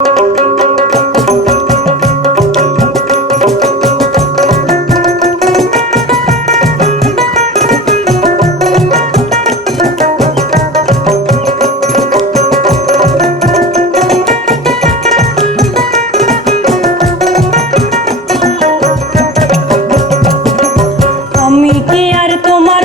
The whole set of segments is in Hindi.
আমি কি আর তোমার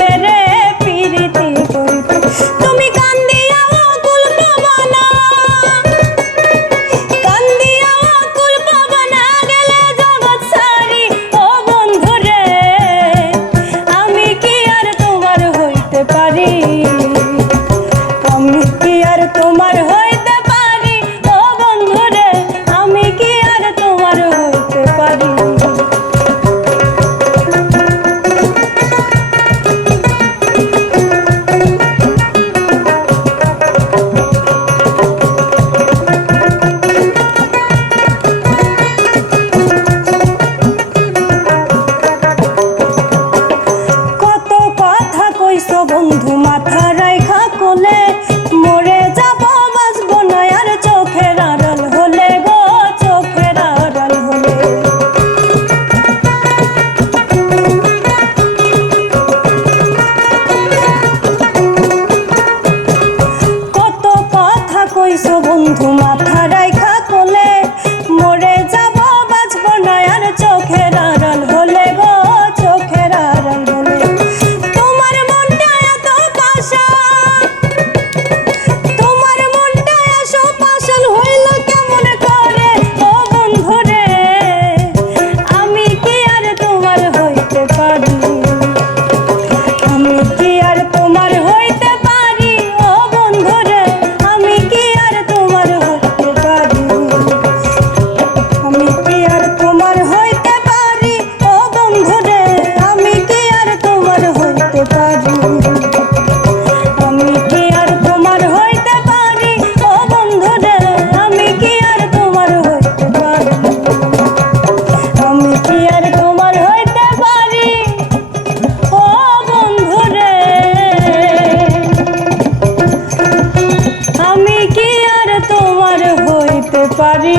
তোমার হইছো বন্ধু মাথা রাখ পারি।